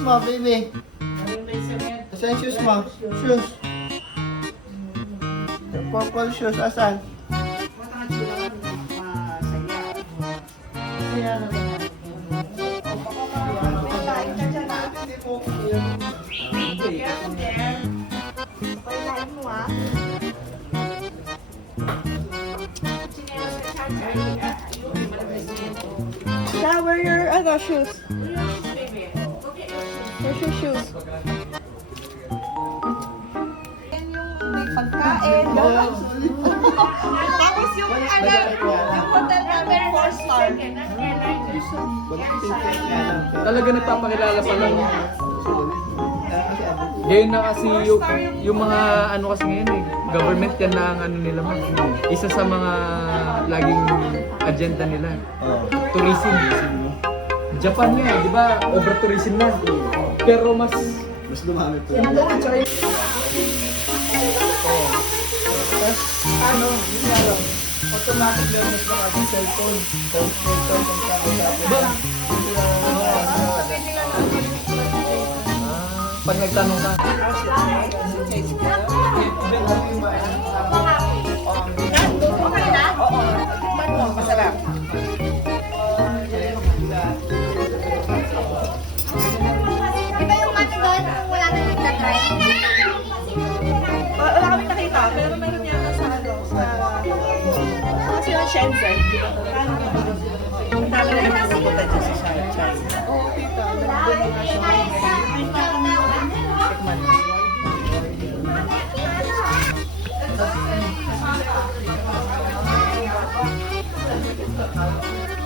mo, baby? Saan shoes mo? Shoes. Yung purple shoes, asan? Ayan. Where your other shoes? Your shoes? Yan yung may pagkain. Tapos yung ano, yung hotel namin, four star. Talaga nagpapakilala pa lang. Ngayon na kasi yung, yung mga ano kasi ngayon eh, government yan na ang ano nila mo. Isa sa mga laging agenda nila. Tourism. Japan nga, eh, di ba? Over tourism na. Pero mas Mas dumami to. Tsaka yung- Ano, yun nga lang. Automatic learners na kasi cellphone. Phone, sa atin. Ba? Ah, Pag nagtanong ka,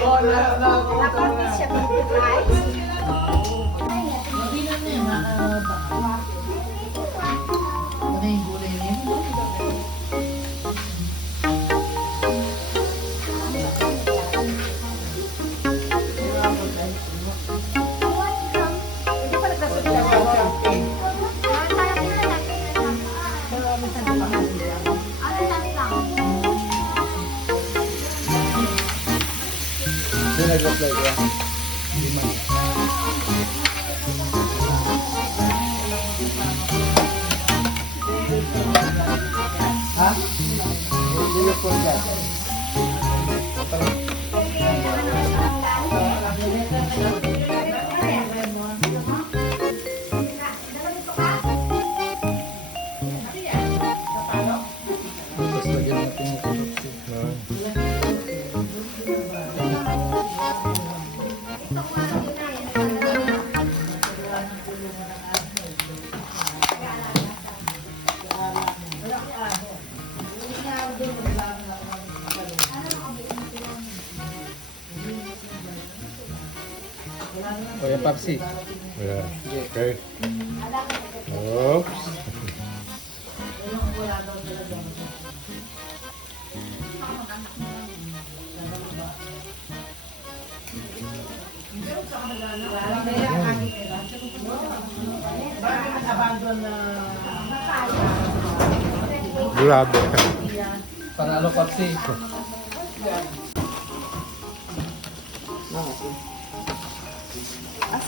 来来来，来，把你前面的拉。Hindi yung phone ka. Yung Papsi. Yeah. Okay. Oops. Grabe. Para ano Papsi?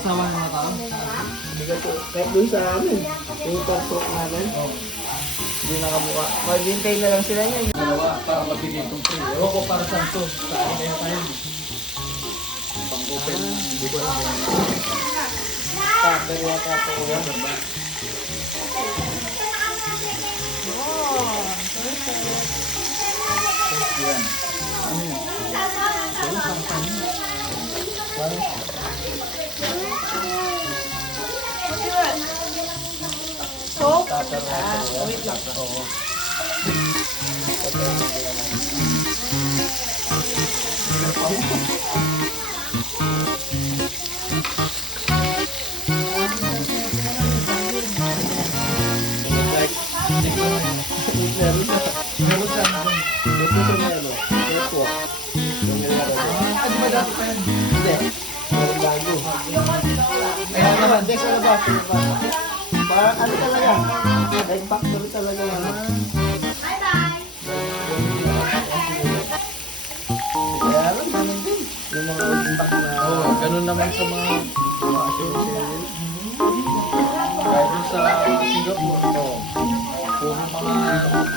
ng mga tao. Bigat to. Kahit doon sa amin. Yung pasok namin. Hindi nakabuka. Maghintay na lang sila niya. Dalawa para mabigay itong free. Ewan ko para saan to. Sa akin kaya tayo. Pang-open. Hindi ko alam. Paper yata ito. Oh, Ayan. Ano yan? Tupper na ba dati pa yan? Hindi. Meron bago. Ayan naman, di sa labas. Parang ano talaga? Like factory talaga. Bye-bye. Kaya ganun din. Yung mga. Oo, oh, ganun naman sa mga mga sale-sale. kahit sa Singapore. Oo. Puro mga